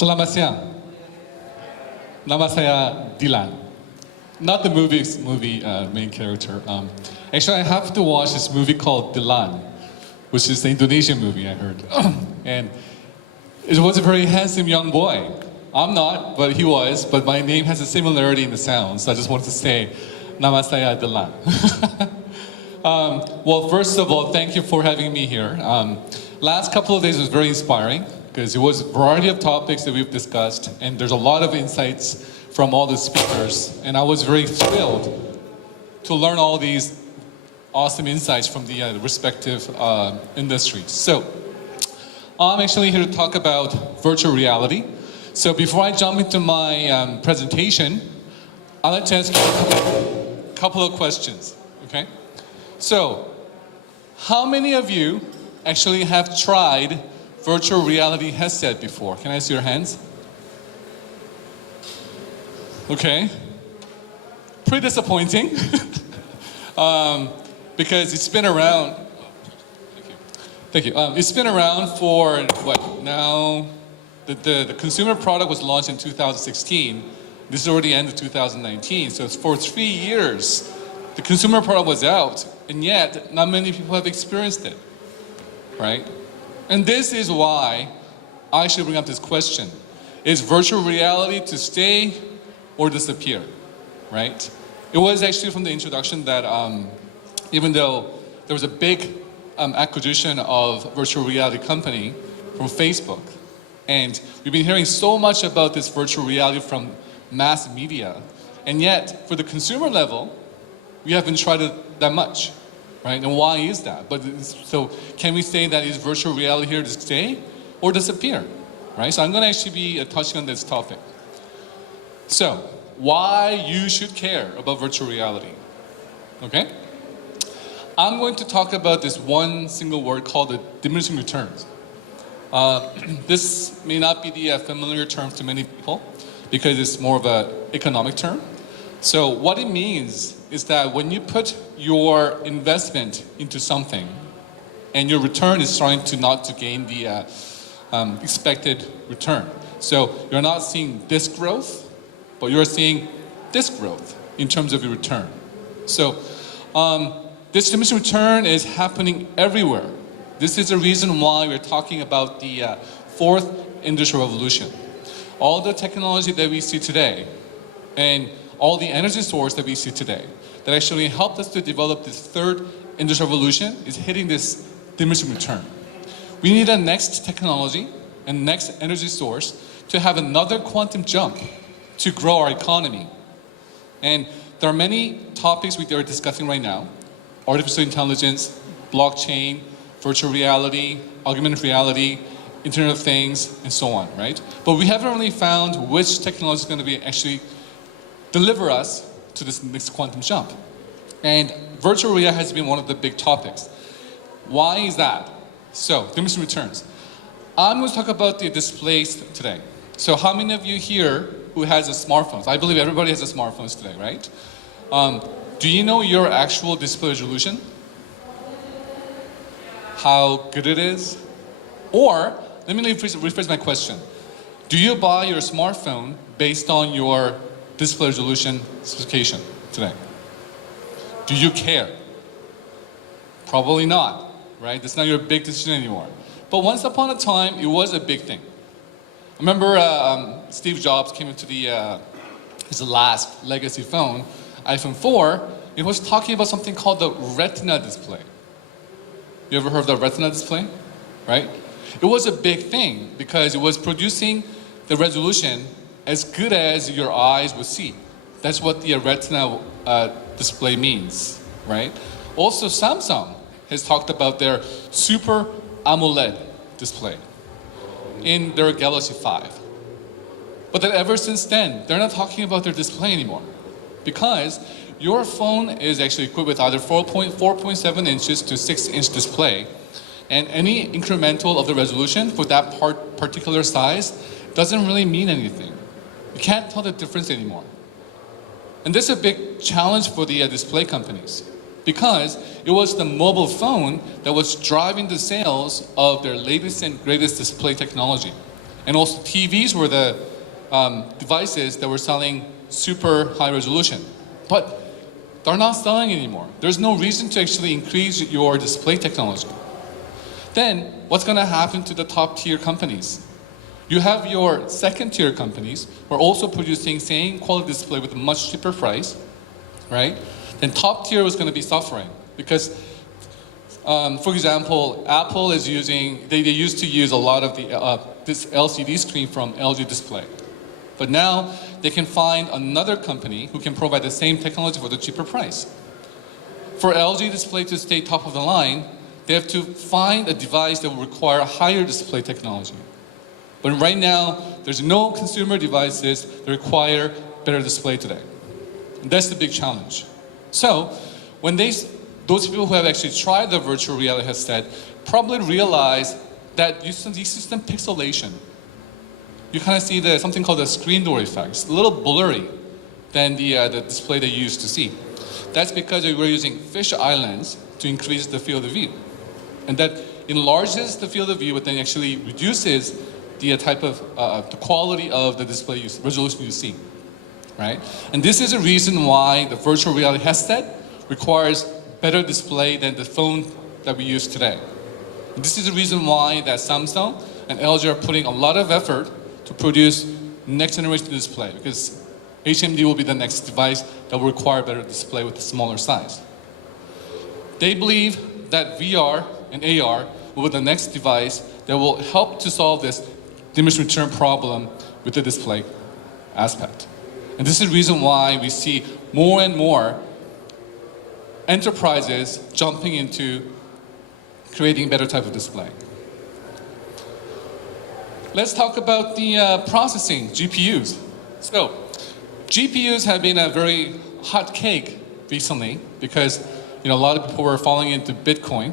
Selamat siang. Nama saya Dillon. Not the movie main character. Actually, I have to watch this movie called Dillon, which is the Indonesian movie I heard. And it was a very handsome young boy. I'm not, but he was. But my name has a similarity in the sound, so I just wanted to say, Nama saya Dillon. Well, first of all, thank you for having me here. Last couple of days was very inspiring because it was a variety of topics that we've discussed, and there's a lot of insights from all the speakers, and I was very thrilled to learn all these awesome insights from the respective industries. So, I'm actually here to talk about virtual reality. So before I jump into my presentation, I'd like to ask you a couple of questions, okay? So, how many of you actually have tried virtual reality headset before? Can I see your hands? Okay. Pretty disappointing. Because it's been around. Thank you. It's been around for what now? The consumer product was launched in 2016. This is already end of 2019. So it's for 3 years. The consumer product was out, and yet not many people have experienced it, right? And this is why I should bring up this question. Is virtual reality to stay or disappear, right? It was actually from the introduction that even though there was a big acquisition of virtual reality company from Facebook, and we've been hearing so much about this virtual reality from mass media, and yet for the consumer level, we haven't tried it that much, right? And why is that? So can we say that is virtual reality here to stay or disappear, right? So I'm going to actually be touching on this topic. So why you should care about virtual reality, okay? I'm going to talk about this one single word called the diminishing returns. This may not be the familiar term to many people because it's more of an economic term. So what it means is that when you put your investment into something and your return is starting to not to gain the expected return. So you're not seeing this growth, but you're seeing this growth in terms of your return. So this diminishing return is happening everywhere. This is the reason why we're talking about the fourth industrial revolution. All the technology that we see today and all the energy source that we see today that actually helped us to develop this third industrial revolution is hitting this diminishing return. We need a next technology and next energy source to have another quantum jump to grow our economy. And there are many topics we are discussing right now: artificial intelligence, blockchain, virtual reality, augmented reality, Internet of Things, and so on, right? But we haven't really found which technology is going to be actually deliver us to this next quantum jump. And virtual reality has been one of the big topics. Why is that? So, diminishing returns. I'm going to talk about the displays today. So how many of you here who has a smartphone? I believe everybody has a smartphone today, right? Do you know your actual display resolution? How good it is? Or, let me rephrase my question. Do you buy your smartphone based on your display resolution specification today? Do you care? Probably not, right? That's not your big decision anymore. But once upon a time, it was a big thing. I remember Steve Jobs came into his last legacy phone, iPhone 4. He was talking about something called the Retina display. You ever heard of the Retina display? Right? It was a big thing because it was producing the resolution as good as your eyes would see. That's what the Retina display means, right? Also, Samsung has talked about their Super AMOLED display in their Galaxy 5. But then ever since then, they're not talking about their display anymore because your phone is actually equipped with either 4.7 inches to 6-inch display, and any incremental of the resolution for that particular size doesn't really mean anything. You can't tell the difference anymore. And this is a big challenge for the display companies because it was the mobile phone that was driving the sales of their latest and greatest display technology. And also TVs were the devices that were selling super high resolution. But they're not selling anymore. There's no reason to actually increase your display technology. Then what's going to happen to the top tier companies? You have your second tier companies who are also producing same quality display with a much cheaper price, right? Then top tier is going to be suffering because, for example, Apple is using, they used to use a lot of this LCD screen from LG Display. But now they can find another company who can provide the same technology for the cheaper price. For LG Display to stay top of the line, they have to find a device that will require higher display technology. But right now, there's no consumer devices that require better display today. And that's the big challenge. So when those people who have actually tried the virtual reality headset probably realize that you see some pixelation. You kind of see something called the screen door effect. It's a little blurry than the display that you used to see. That's because we're using fisheye lens to increase the field of view. And that enlarges the field of view, but then actually reduces the type of, the quality of the display resolution you see, right? And this is a reason why the virtual reality headset requires better display than the phone that we use today. And this is the reason why that Samsung and LG are putting a lot of effort to produce next generation display, because HMD will be the next device that will require better display with a smaller size. They believe that VR and AR will be the next device that will help to solve this diminishing return problem with the display aspect. And this is the reason why we see more and more enterprises jumping into creating better type of display. Let's talk about the processing, GPUs. So, GPUs have been a very hot cake recently because a lot of people were falling into Bitcoin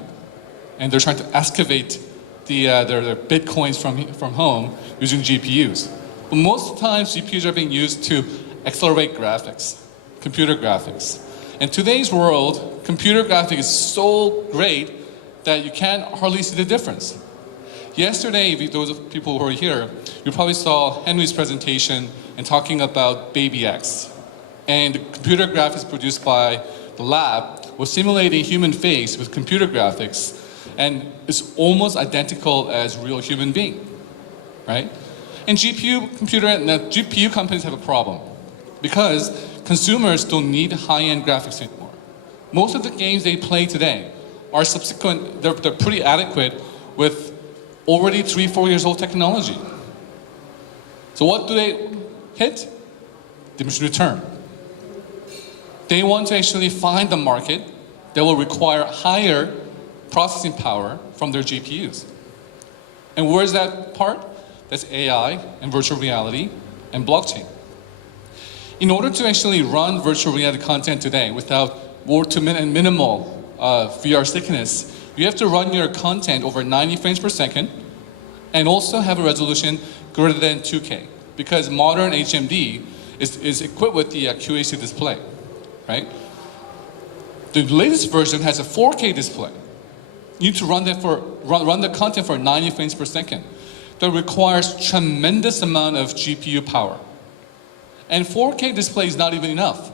and they're trying to excavate their Bitcoins from home using GPUs. But most of the time, GPUs are being used to accelerate graphics, computer graphics. In today's world, computer graphics is so great that you can't hardly see the difference. Yesterday, those of people who were here, you probably saw Henry's presentation and talking about Baby X. And the computer graphics produced by the lab was simulating human face with computer graphics, and it's almost identical as real human being, right? And GPU companies have a problem because consumers don't need high-end graphics anymore. Most of the games they play today are they're pretty adequate with already 3-4 years old technology. So what do they hit? Diminishing return. They want to actually find the market that will require higher processing power from their GPUs. And where's that part? That's AI and virtual reality and blockchain. In order to actually run virtual reality content today without minimal VR thickness, you have to run your content over 90 frames per second and also have a resolution greater than 2K, because modern HMD is equipped with the QHD display, right? The latest version has a 4K display. You need to run the content for 90 frames per second. That requires tremendous amount of GPU power. And 4K display is not even enough.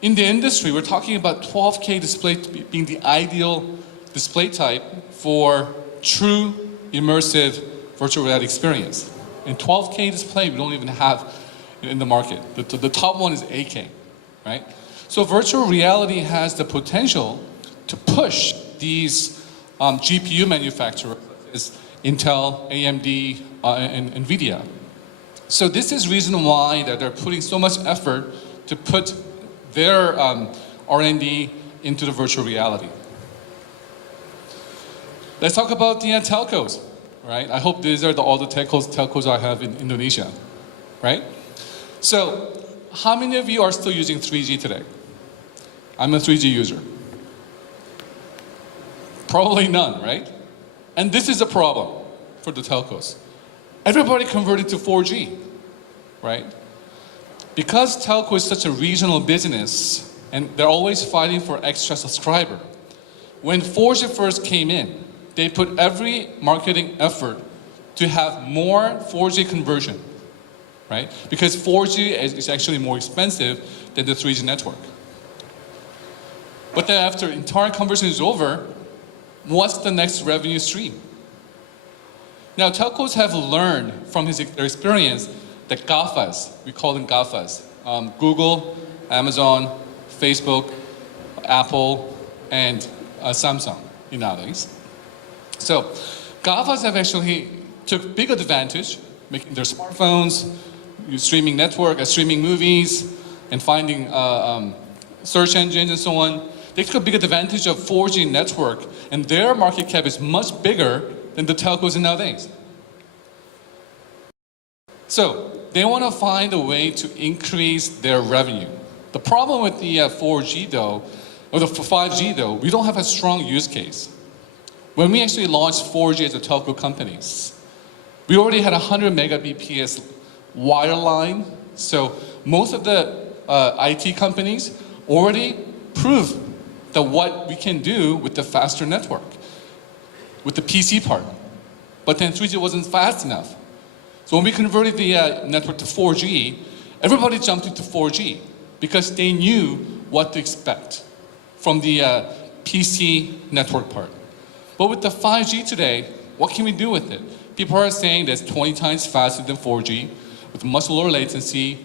In the industry, we're talking about 12K display being the ideal display type for true immersive virtual reality experience. And 12K display we don't even have in the market. The top one is 8K, right? So virtual reality has the potential to push these GPU manufacturers, Intel, AMD, and NVIDIA. So this is reason why that they're putting so much effort to put their R&D into the virtual reality. Let's talk about the telcos, right? I hope these are all the telcos I have in Indonesia, right? So how many of you are still using 3G today? I'm a 3G user. Probably none, right? And this is a problem for the telcos. Everybody converted to 4G, right? Because telco is such a regional business and they're always fighting for extra subscriber, when 4G first came in, they put every marketing effort to have more 4G conversion, right? Because 4G is actually more expensive than the 3G network. But then after entire conversion is over, what's the next revenue stream? Now, telcos have learned from their experience that GAFAs, we call them GAFAs, Google, Amazon, Facebook, Apple, and Samsung nowadays. So GAFAs have actually took big advantage, making their smartphones, streaming network, streaming movies, and finding search engines and so on. They took a big advantage of 4G network, and their market cap is much bigger than the telcos nowadays. So they want to find a way to increase their revenue. The problem with the 4G though, or the 5G though, we don't have a strong use case. When we actually launched 4G as a telco companies, we already had 100 megabps wireline. So most of the IT companies already proved that what we can do with the faster network, with the PC part. But then 3G wasn't fast enough. So when we converted the network to 4G, everybody jumped into 4G because they knew what to expect from the PC network part. But with the 5G today, what can we do with it? People are saying that's 20 times faster than 4G, with much lower latency,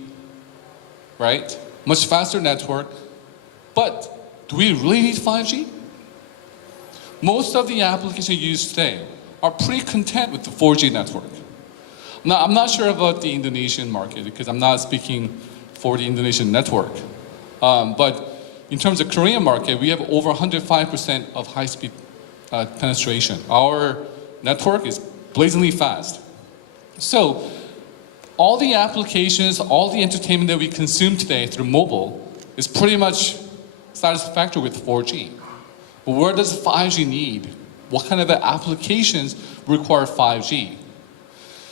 right? Much faster network. But do we really need 5G? Most of the applications used today are pretty content with the 4G network. Now, I'm not sure about the Indonesian market because I'm not speaking for the Indonesian network. But in terms of Korean market, we have over 105% of high-speed penetration. Our network is blazingly fast. So all the applications, all the entertainment that we consume today through mobile is pretty much satisfactory with 4G. But where does 5G need? What kind of applications require 5G?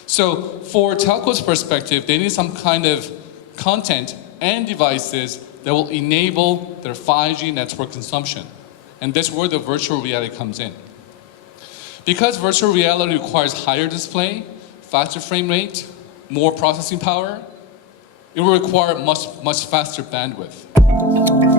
So for telco's perspective, they need some kind of content and devices that will enable their 5G network consumption. And that's where the virtual reality comes in. Because virtual reality requires higher display, faster frame rate, more processing power, it will require much faster bandwidth.